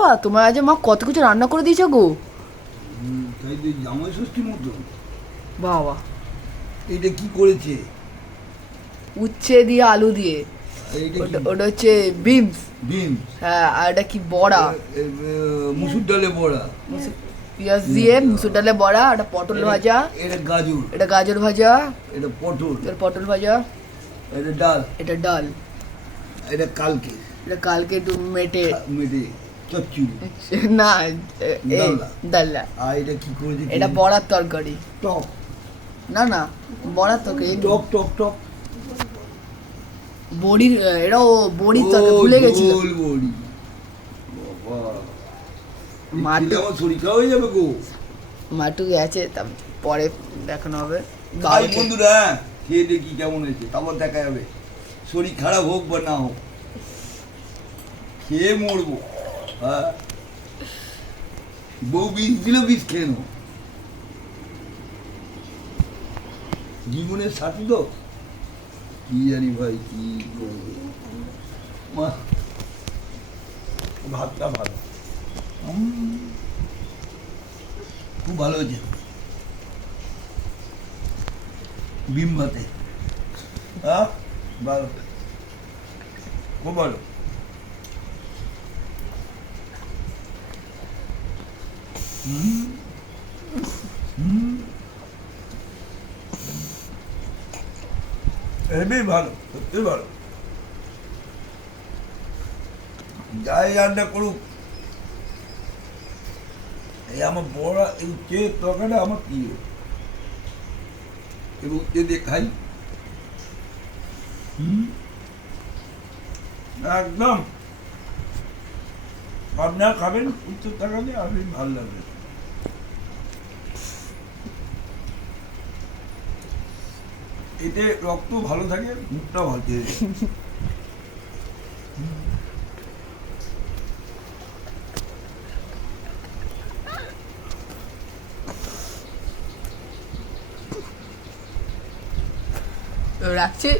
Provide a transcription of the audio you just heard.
বাবা, তোমার আজ মা কত কিছু রান্না করে দিয়েছো গো। তাই তো জামাই ষষ্ঠীর মতো। বাবা, এটা কি করেছে? উচ্ছে দিয়ে আলু দিয়ে। এইটা কি? ওটা হচ্ছে বিমস। বিন, হ্যাঁ, আর এটা কি বড়া, মুসুর ডালে বড়া, পেঁয়াজ দিয়ে মুসুর ডালে বড়া, এটা পটল ভাজা, এটা গাজর, এটা গাজর ভাজা, এটা পটল, এটা পটল ভাজা, এটা ডাল, এটা ডাল, এটা কালকে এটা কালকে একটু মেটে মেটে চচ্চু, না ডালনা। ডাল্লা, আর এটা কি করেছে? এটা বড়ার তরকারি। টক না না, বড়ার তরকারি। টক টক টক বড়ির, এটাও বড়ির তরকারি, ভুলে গেছি। ঝোল বড়ি। বাবা, মাটু খেলে আমার শরীর খারাপ হয়ে যাবে গো। মাটু গেছে, তা পরে দেখানো হবে। খাই বাবাকে বন্ধুরা, হ্যাঁ, খেয়ে দেখি কেমন হয়েছে, তারপর দেখা যাবে। শরীর খারাপ হোক বা না হোক, খেয়ে মরবো। হ্যাঁ, বউ বিষ দিল, বিষ খেয়ে নেবো। জীবনের সাথী তো, কি জানি ভাই কি করবে। মা, ভাতটা ভালো, খুব ভালো হয়েছে বিম ভাতে। হ্যাঁ, ভালো, খুব ভালো। হুম হুম, হেবি ভালো, সত্যি ভালো। যাই রান্না করুক, এই আমার বড় এই উচ্ছে তরকারিটা আমার প্রিয়, এবং উচ্ছে দিয়ে খাই। হুম, একদম। আপনারা খাবেন উচ্ছের তরকারি, আপনি ভালো লাগবে। এতে রক্ত ভালো থাকে, মুখটা ভালো থাকে। রাখছি।